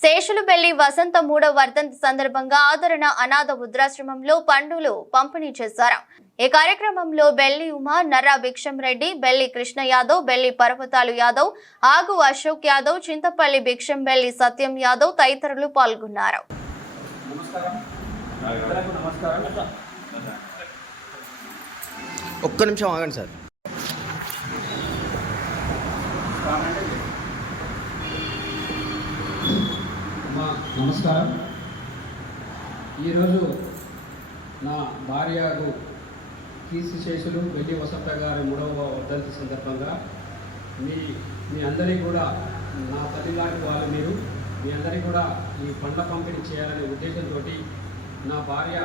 శేషులుబెల్లి వసంత మూడవ వర్ధంతి సందర్భంగా ఆదరణ అనాథ వృద్ధాశ్రమంలో పండులు పంపిణీ చేశారు. ఈ కార్యక్రమంలో బెల్లి ఉమా నర్రా భిక్షం రెడ్డి బెల్లి కృష్ణ యాదవ్ బెల్లి పర్వతాలు యాదవ్ ఆగు అశోక్ యాదవ్ చింతపల్లి భిక్షం బెల్లి సత్యం యాదవ్ తదితరులు పాల్గొన్నారు. నమస్కారం. అందరికీ నమస్కారం. ఒక్క నిమిషం ఆగండి సార్. నమస్కారం. ఈరోజు నా భార్యకు కీర్తిశేషులు వెళ్ళి వసంత గారి మూడవ వర్ధంతి సందర్భంగా మీ మీ అందరికీ కూడా నా తల్లిదారి వాళ్ళు మీరు మీ అందరికీ కూడా ఈ పండ్ల పంపిణీ చేయాలనే ఉద్దేశంతో నా భార్య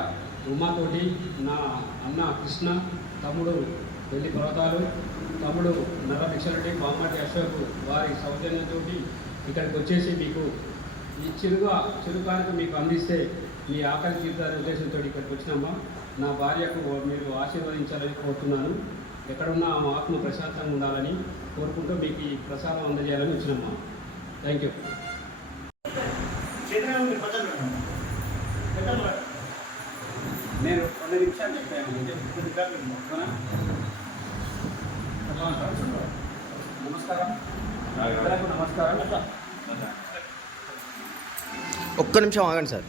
ఉమాతోటి నా అన్న కృష్ణ తమ్ముడు వెల్లి పర్వతాలు తమ్ముడు నరభిక్షరెడ్డి బామ్మటి అశోక్ వారి సౌజన్యంతో ఇక్కడికి వచ్చేసి మీకు ఈ చిరుగా చిరుకానికి మీకు అందిస్తే మీ ఆకలి తీర్థాల ఉద్దేశంతో ఇక్కడికి వచ్చినామా నా భార్యకు మీరు ఆశీర్వదించాలని కోరుతున్నాను. ఎక్కడున్నా ఆమె ఆత్మ ప్రశాంతంగా ఉండాలని కోరుకుంటూ మీకు ఈ ప్రసాదం అందజేయాలని వచ్చినామా థ్యాంక్ యూ నేను రెండు నిమిషాలు చెప్పాను నమస్కారం. నమస్కారం. ఒక్క నిమిషం ఆగండి సార్.